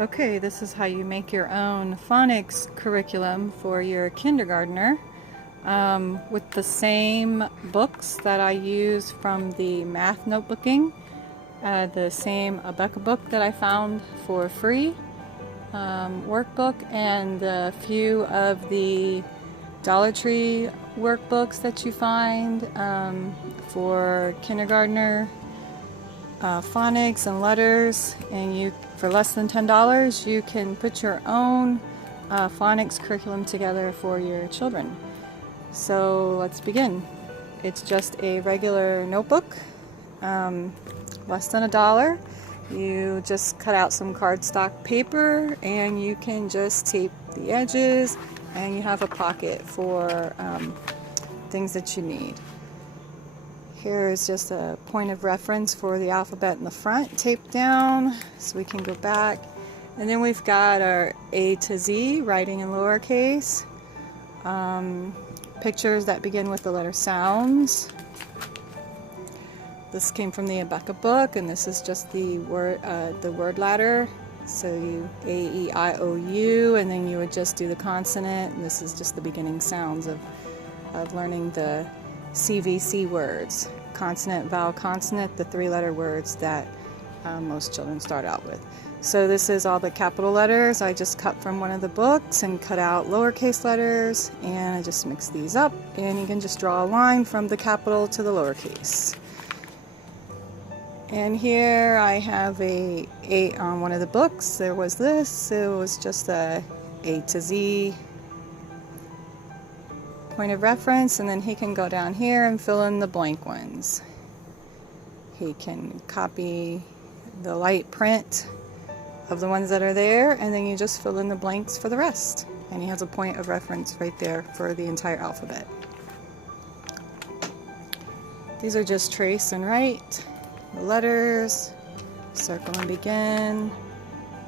Okay, this is how you make your own phonics curriculum for your kindergartner with the same books that I use from the math notebooking, the same Abeka book that I found for free workbook, and a few of the Dollar Tree workbooks that you find for kindergartner phonics and letters, and you, for less than $10, you can put your own phonics curriculum together for your children. So let's begin. It's just a regular notebook, less than $1. You just cut out some cardstock paper and you can just tape the edges, and you have a pocket for things that you need. Here is just a point of reference for the alphabet in the front, taped down, so we can go back. And then we've got our A to Z, writing in lowercase. Pictures that begin with the letter sounds. This came from the Abeka book, and this is just the word ladder. So you A, E, I, O, U, and then you would just do the consonant, and this is just the beginning sounds of learning the CVC words, consonant, vowel, consonant, the 3-letter words that most children start out with. So this is all the capital letters. I just cut from one of the books and cut out lowercase letters, and I just mix these up, and you can just draw a line from the capital to the lowercase. And here I have a on one of the books. There was this. It was just a to Z point of reference, and then he can go down here and fill in the blank ones. He can copy the light print of the ones that are there, and then you just fill in the blanks for the rest. And he has a point of reference right there for the entire alphabet. These are just trace and write. The letters, circle and begin.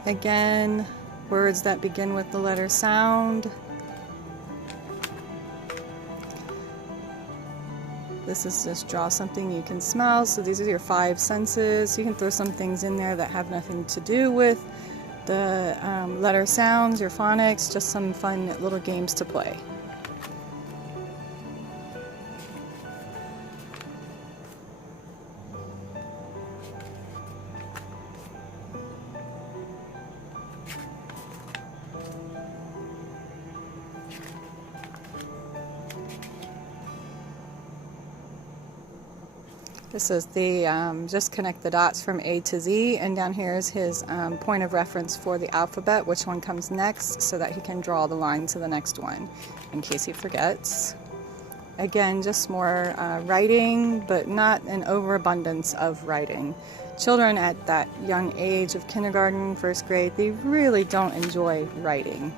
Again, words that begin with the letter sound. This is just draw something you can smell. So these are your 5 senses. You can throw some things in there that have nothing to do with the letter sounds, your phonics, just some fun little games to play. This is the, just connect the dots from A to Z, and down here is his point of reference for the alphabet, which one comes next, so that he can draw the line to the next one in case he forgets. Again, just more writing, but not an overabundance of writing. Children at that young age of kindergarten, first grade, they really don't enjoy writing.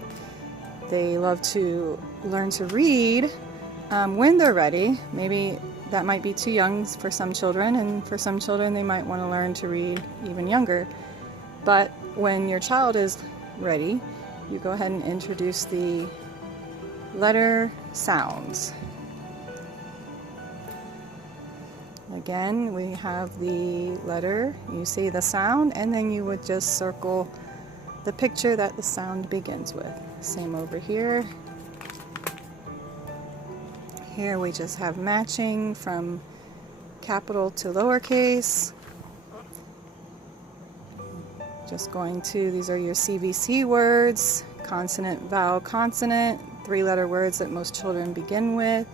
They love to learn to read when they're ready. Maybe that might be too young for some children, and for some children they might want to learn to read even younger. But when your child is ready, you go ahead and introduce the letter sounds. Again, we have the letter, you see the sound, and then you would just circle the picture that the sound begins with. Same over here. Here we just have matching from capital to lowercase. Just going to, these are your CVC words, consonant, vowel, consonant, 3-letter words that most children begin with.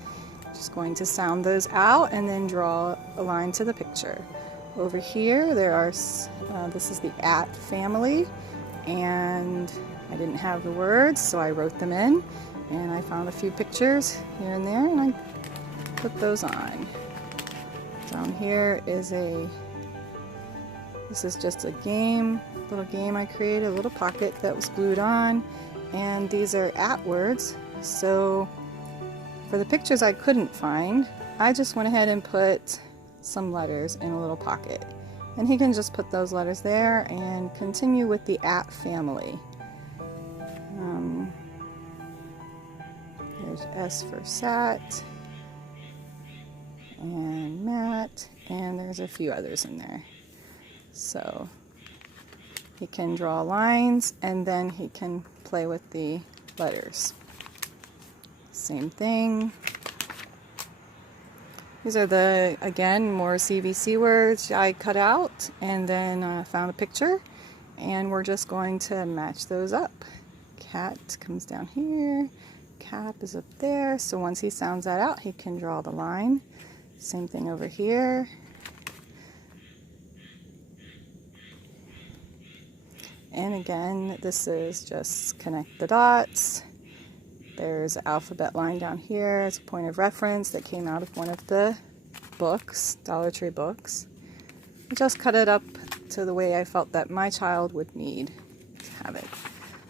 Just going to sound those out and then draw a line to the picture. Over here there are, this is the at family, and I didn't have the words, so I wrote them in. And I found a few pictures here and there, and I put those on. Down here is this is just a little game I created, a little pocket that was glued on, and these are at words. So for the pictures I couldn't find, I just went ahead and put some letters in a little pocket. And he can just put those letters there and continue with the at family. There's S for sat, and mat, and there's a few others in there. So He can draw lines, and then he can play with the letters. Same thing. These are the, again, more CVC words I cut out and then found a picture, and we're just going to match those up. Cat comes down here, cap is up there, so once he sounds that out, he can draw the line. Same thing over here. And again, this is just connect the dots. There's an alphabet line down here as a point of reference that came out of one of the books, Dollar Tree books. I just cut it up to the way I felt that my child would need to have it.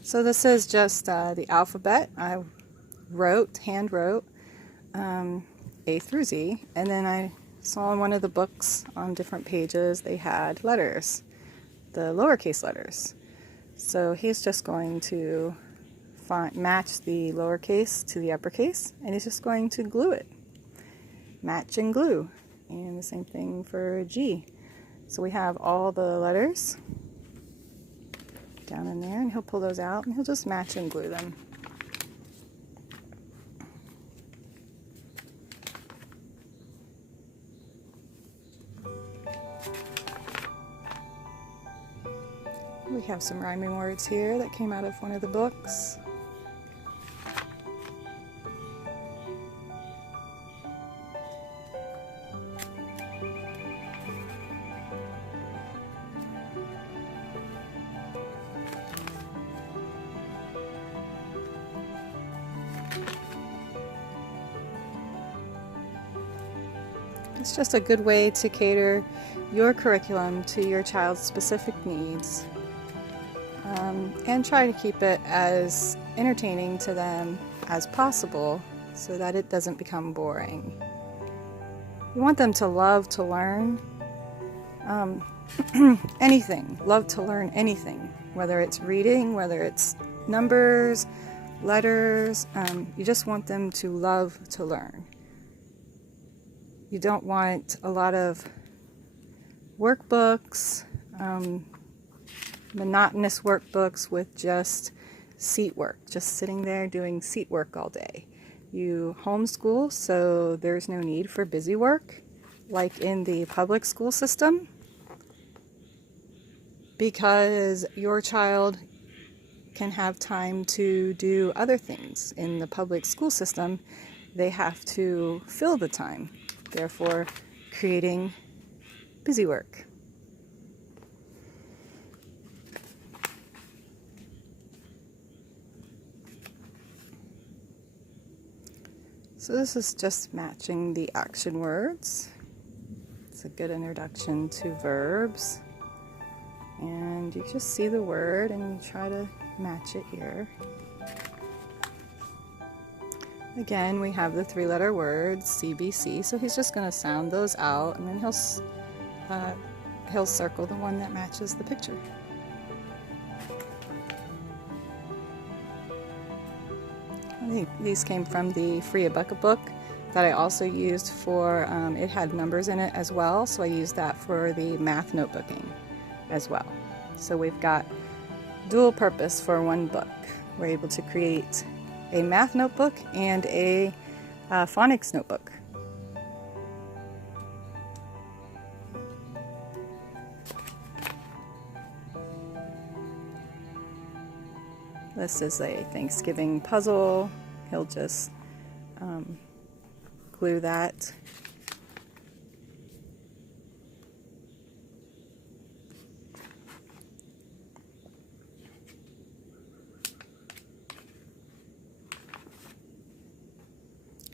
So this is just the alphabet. I hand wrote A through Z, and then I saw in one of the books on different pages they had letters, the lowercase letters. So he's just going to match the lowercase to the uppercase, and he's just going to glue it. Match and glue. And the same thing for G. So we have all the letters down in there, and he'll pull those out and he'll just match and glue them. We have some rhyming words here that came out of one of the books. It's just a good way to cater your curriculum to your child's specific needs, and try to keep it as entertaining to them as possible so that it doesn't become boring. You want them to love to learn anything, love to learn anything, whether it's reading, whether it's numbers, letters. You just want them to love to learn. You don't want a lot of workbooks, monotonous workbooks with just seat work, just sitting there doing seat work all day. You homeschool, so there's no need for busy work, like in the public school system, because your child can have time to do other things. In the public school system, they have to fill the time, therefore creating busy work. So this is just matching the action words. It's a good introduction to verbs. And you just see the word and you try to match it here. Again, we have the three-letter words, CBC, so he's just going to sound those out, and then he'll circle the one that matches the picture. I think these came from the Free a Bucket book that I also used for, it had numbers in it as well, so I used that for the math notebooking as well. So we've got dual purpose for one book. We're able to create a math notebook and a phonics notebook. This is a Thanksgiving puzzle. He'll just glue that.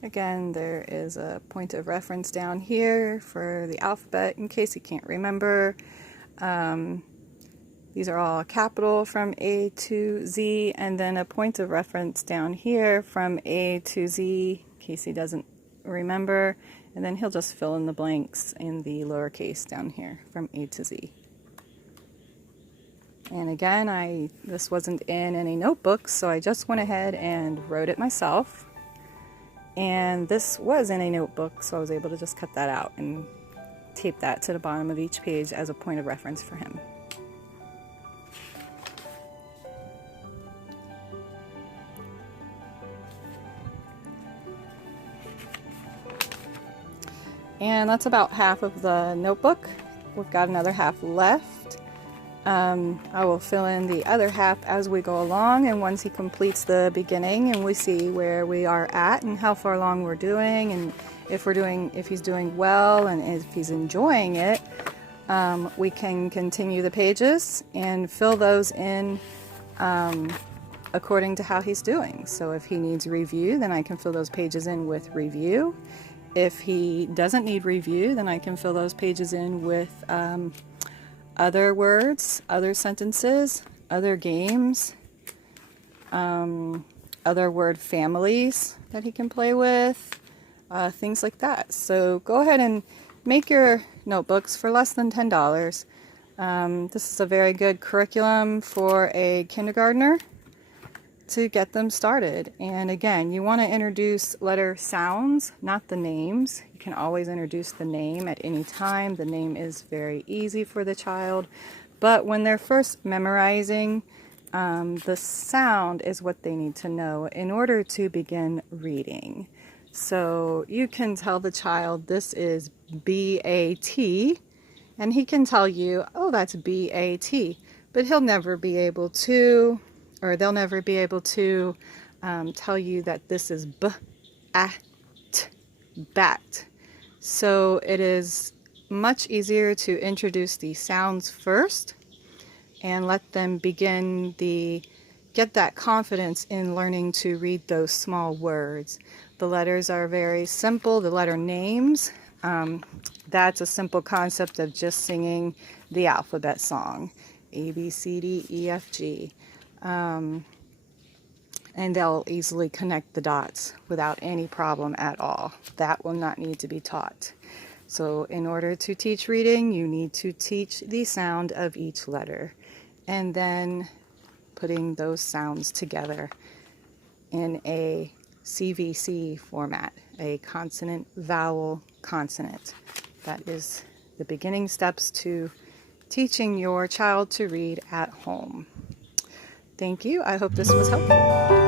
Again, there is a point of reference down here for the alphabet in case you can't remember. These are all capital from A to Z, and then a point of reference down here from A to Z in case he doesn't remember, and then he'll just fill in the blanks in the lowercase down here from A to Z. And again, this wasn't in any notebooks, so I just went ahead and wrote it myself. And this was in a notebook, so I was able to just cut that out and tape that to the bottom of each page as a point of reference for him. And that's about half of the notebook. We've got another half left. I will fill in the other half as we go along, and once he completes the beginning and we see where we are at and how far along we're doing, and if he's doing well and if he's enjoying it, we can continue the pages and fill those in according to how he's doing. So if he needs review, then I can fill those pages in with review. If he doesn't need review, then I can fill those pages in with other words, other sentences, other games, other word families that he can play with, things like that. So go ahead and make your notebooks for less than $10. This is a very good curriculum for a kindergartner to get them started. And again, you want to introduce letter sounds, not the names. You can always introduce the name at any time. The name is very easy for the child. But when they're first memorizing, the sound is what they need to know in order to begin reading. So you can tell the child this is B-A-T, and he can tell you, oh, that's B-A-T. But he'll never be able to, or they'll never be able to tell you that this is B-A-T, bat. So it is much easier to introduce the sounds first and let them begin get that confidence in learning to read those small words. The letters are very simple. The letter names, that's a simple concept of just singing the alphabet song. A, B, C, D, E, F, G. And they'll easily connect the dots without any problem at all. That will not need to be taught. So in order to teach reading, you need to teach the sound of each letter, and then putting those sounds together in a CVC format, a consonant, vowel, consonant. That is the beginning steps to teaching your child to read at home. Thank you. I hope this was helpful.